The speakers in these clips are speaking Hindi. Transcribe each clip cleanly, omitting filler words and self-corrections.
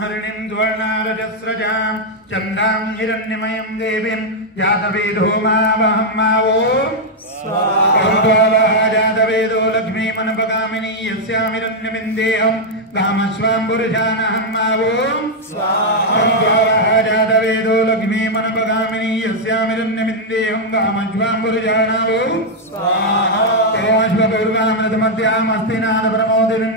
हरिणीं द्वर्णारजस्रजां चन्दां हिरण्यमयं देवीं जातवेदो मावहं मावो जातवेदो लक्ष्मीमनपगामिनी यस्यामिरण्यमिन्देहं कामस्वाम्बुरजानहं मावो जातवेदो लक्ष्मीमनपगामिनी यस्यामिरण्यमिन्देहं कामस्वाम्बुरजानवो प्रमोदिनीं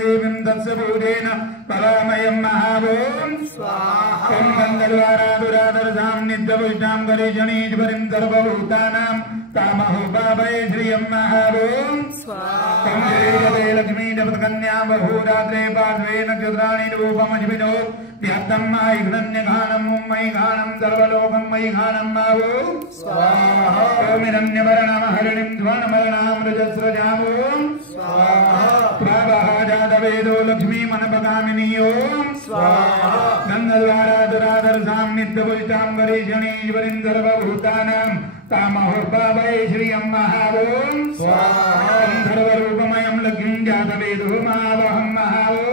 देवीं तत्सपूजेन परामयं महावों ओं गन्धर्वाराधुराधरसां नित्यपुष्टां गरीषणीश्वरीं सर्वभूतानां कामहोपाभये श्रियं महावों ओं श्रीजते लक्ष्मी जपत्कन्या बहुरात्रे पार्श्वे नक्षत्राणि रूपमश्विनो व्याप्तं मयि घृण्यघानं मयि घानं सर्वलोकं मयि घानं मावो ओं हिरण्यवर्णं हरिणीं स्वर्णवर्णां रजस्रजामो जातवेदो लक्ष्मीमनपगामिनी ओं गन्धर्वाराधुराधरसां नित्यपुष्टां गरीषणीश्वरीं सर्वभूतानां कामहोपाभये श्रियं महावों सर्वरूपमयं लक्ष्मीं जातवेदो मावहं महावों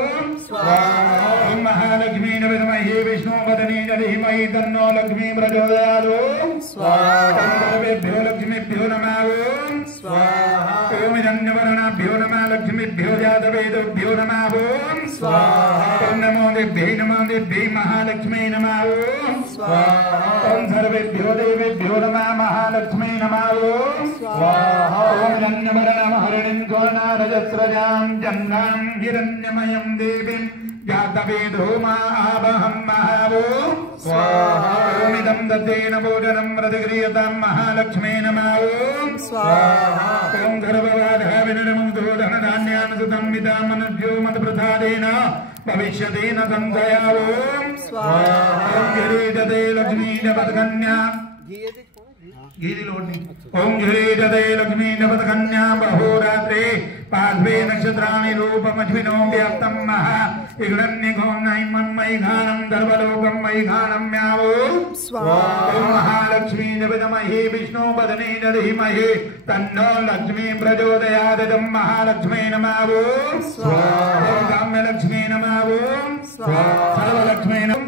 ओं महालक्ष्मी विद्महे विष्णुपत्नी धीमहि तन्नो लक्ष्मी प्रचोदयात् सर्वेभ्यो लक्ष्मीभ्यो नमः ओं हिरण्यवर्णाभ्यो नमः लक्ष्मीभ्यो जातवेदोभ्यो नमः ओं नमो देव्यै महालक्ष्मी नमः ओं सर्वेभ्यो देवेभ्यो नमः महालक्ष्मी नमः ओं हिरण्यवर्णं हरिणीं स्वर्णारजस्रजां चन्दां हिरण्यमयं देवीं जातवेदो मावहं महावों ओमिदं दत्तेन भोजनं प्रतिगृह्यतां महालक्ष्मी नमः ओं गर्भवाधाविनिर्मुक्तो धनधान्यानुसुतं विदामनुज्यो मत्प्रसादेन भविष्यतेन संशया ओं गिरीजते लक्ष्मी जपत्कन्या ओं गिरीजते लक्ष्मी जपत्कन्या बहुरात्रे पार्श्वे नक्षत्राणि रूपमश्विनो व्याप्तं महा हिरण्यघों मयि घानं सर्वलोकं मयि घानं म्यावो ओं महालक्ष्मी विद्महे विष्णुपत्नी धीमहि तन्नो लक्ष्मी प्रचोदयात् महालक्ष्मी नमः ओं काम्यलक्ष्मी नमः ओं सर्वलक्ष्मी नमः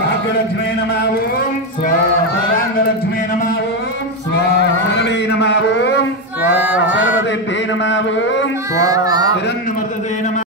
भाग्यलक्ष्मी नमः ओं सर्वांगलक्ष्मी नमः ओं सर्वे नमः ओं सर्वदेभ्ये नमः ओं हिरण्यमर्दते नमः।